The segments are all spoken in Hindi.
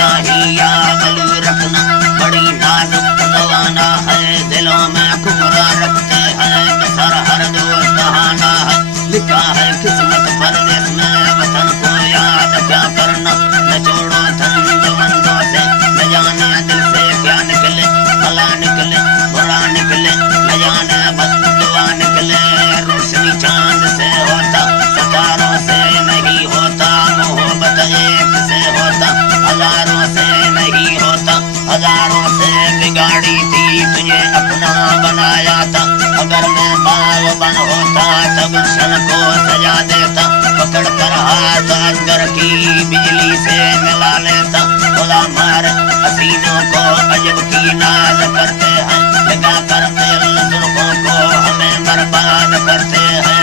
इलाहिया गलू रखना बड़ी नाजुक जवाना है दिलों में कुबरा रखते हैं बसर हर दोस्त दहाना है लिखा है किस्मत परदेस में वतन को याद क्या करना न छोड़ो धन जमंदों से न जाने दिल से क्या निकले भला निकले बुरा निकले न जाने बददुआ निकले रोशनी चांद से होता सितारों से नहीं होता मोहब्बत एक से होता हजारों से नहीं होता हजारों से बिगाड़ी थी तुझे अपना बनाया था अगर मैं बागबान होता तब शन को सजा देता पकड़ कर हाथ असगर की बिजली से मिला लेता खुदा मार हसीनों को अजब की नाज करते हैं लगा कर दिल जुल्फों को हमें बर्बाद करते हैं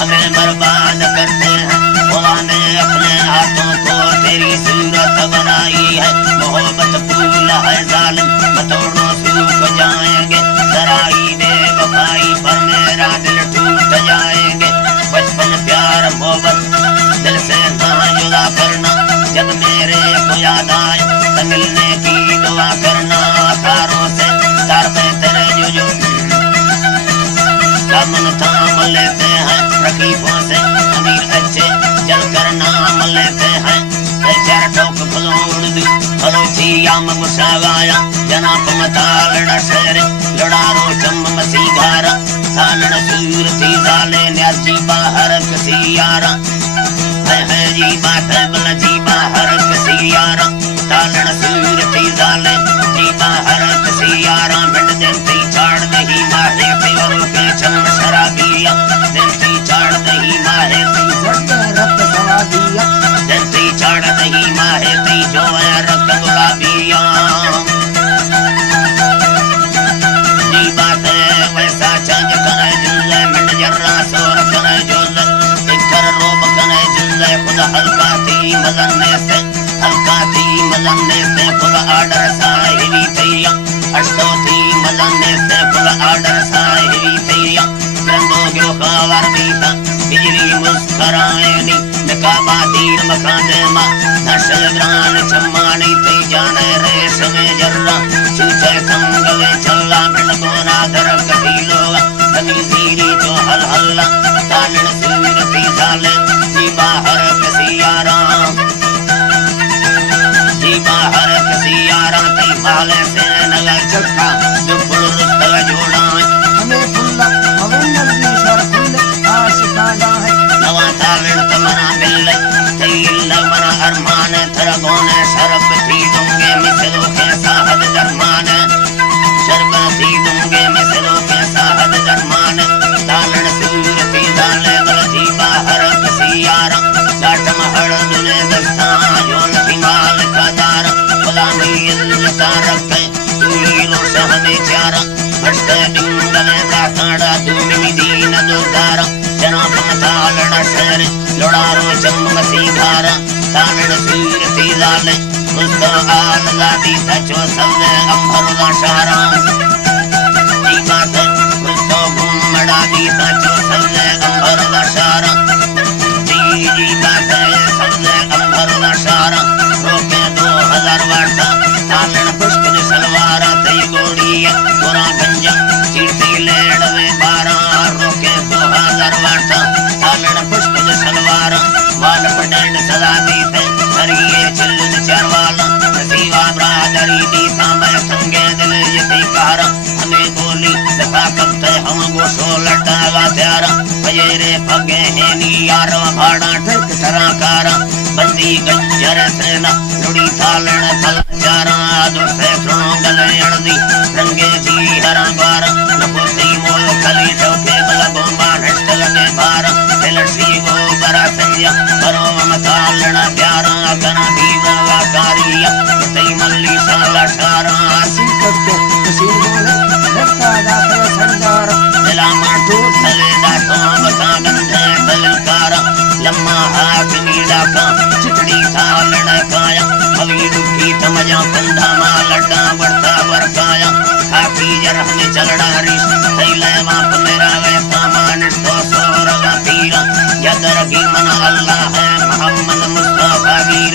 हमें बर्बाद करते हैं खुदा ने अपने हाथों को तेरी सूरत बनाई है मोहब्बत फूल है जालिम बतौड़ों सूख जाएंगे जराई बेवफाई पर मेरा दिल टूट जाएंगे बचपन प्यार मोहब्बत दिल से ना जुदा करना जब मेरे को याद आए तो मिलने की दुआ करना तारों से तार पे तेरे जो दामन थाम लेते हैं रकीबों से अमीर अच्छे जल कर नाम लेते हैं चार टोक फलोड़ दी फलोची याम गुसावाया जनाब मतालड़ शेर लड़ारो चम मसीघारा सालड़ सूरती जाले न्याजी बाहर कसी यारा है जी बात है बल जी बाहर कसी यारा सालड़ सूरती जाले जी बाहर कसी यारा बिंड देती चाड़ नहीं माहे प्योरों के चम शराबिया देती चाड़ नहीं माहे रक्त सवादिया देती चाड़ नहीं माहे ती जो है रक्त गुलाबिया जी बात है वैसा चंज करे जुल्ले मिंड जर्रा सोर करे जुल्ले इकर रोब करे जुल्ले खुद हल्का थी मजन्ने से खुद आर्डर साहिबी थैया अश्तो थी मजन्ने से खुद आर्डर साहिबी थैया रंगो जो खबर बीता बिजली मुस्कराएनी नकाबा दीन मकाने मा नशल ग्रान चम्मानी थी जाने रेश में जर्रा चूचे कंगले चल्ला बिन गोना धर कभी लोगा कभी जीरी जो हल हल्ला तालन सूरती जाले जी बाहर कसी यारा जी बाहर कसी यारा ती माले से नगा चक्का जो फुल रुस्तल जोड़ा हमें फुल्ला हमें नजदी सर फुल्ले आशिकाना है नवा तालन तमना बिल्ले तैल्ला मना अरमान थरगोने शरब थी दूंगे मिसलों के साहब दरमान शरब थी दूंगे मिसलों के साहब दरमान तालन सूरती जाले गलती बाहर कसी यारा डाटम हड़ दुले दस्ता जोन थी माल का दारा खुदा ने इल्लता रखे तूलो सहदे चारा बड़ते डिंगले काड़ा दूमी मदीना दुदारा जनाब मतालड़ा शेर लड़ारो चम मसीघारा तालड़ सूरती जाले उसको आल लादी सचो सबने अंभरुदा शारा जी बात उसको घुमड़ा दी सचो सबने अंभरुदा शारा जी बात सबने अंभरुदा शारा रोके 2000 वाटा तालड़ पुष्प सलवारा तई गोड़िया गोरा गंजा चीटी लेड़वे 12 रोके 2000 वाटा तालड़ पुष्प सलवारा वाल पडेंड सदा दी थे सरिये चिल्लुद चरवाला नसीवा ब्रादरी दी सांबे संगे दिल यती कारा हमें गोली दफा करते हम गोशो लटावा त्यारा बजेरे फगे है नी यार भाड़ा ठक सराकारा बंदी गंजर सेना लुड़ी थालण थल चारा दुसे गले अड़दी रंगे जी हरा बारा नपुसी मोल कली चौके बल बोंबा ढट लगे बारा लड़सी गो बरा संया करो मतालण प्यारा कना भीवा कारिया तई मल्ली साला शारा सिकतो मशीन बोले लड़का दाता संदारा दिला माटू थले दातो बता गंधे तलकारा लम्मा हाथ नीड़ा का चिकड़ी थालण काया अभी दुखी तमजा कंधा मा लड्डा बढ़ता बरकाया खाकी जरह में चलड़ा रिश थैले माप मेरा वे सामान तो सोरगा पीरा यदर की मन अल्लाह है मोहम्मद मुस्तफा वीर